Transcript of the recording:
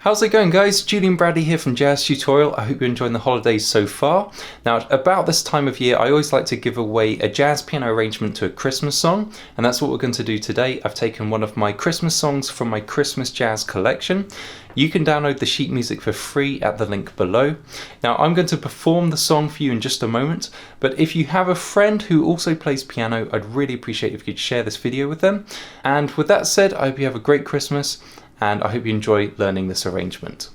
How's it going, guys? Julian Bradley here from Jazz Tutorial. I hope you're enjoying the holidays so far. Now, about this time of year, I always like to give away a jazz piano arrangement to a Christmas song, and that's what we're going to do today. I've taken one of my Christmas songs from my Christmas jazz collection. You can download the sheet music for free at the link below. Now, I'm going to perform the song for you in just a moment, but if you have a friend who also plays piano, I'd really appreciate if you could share this video with them. And with that said, I hope you have a great Christmas, and I hope you enjoy learning this arrangement.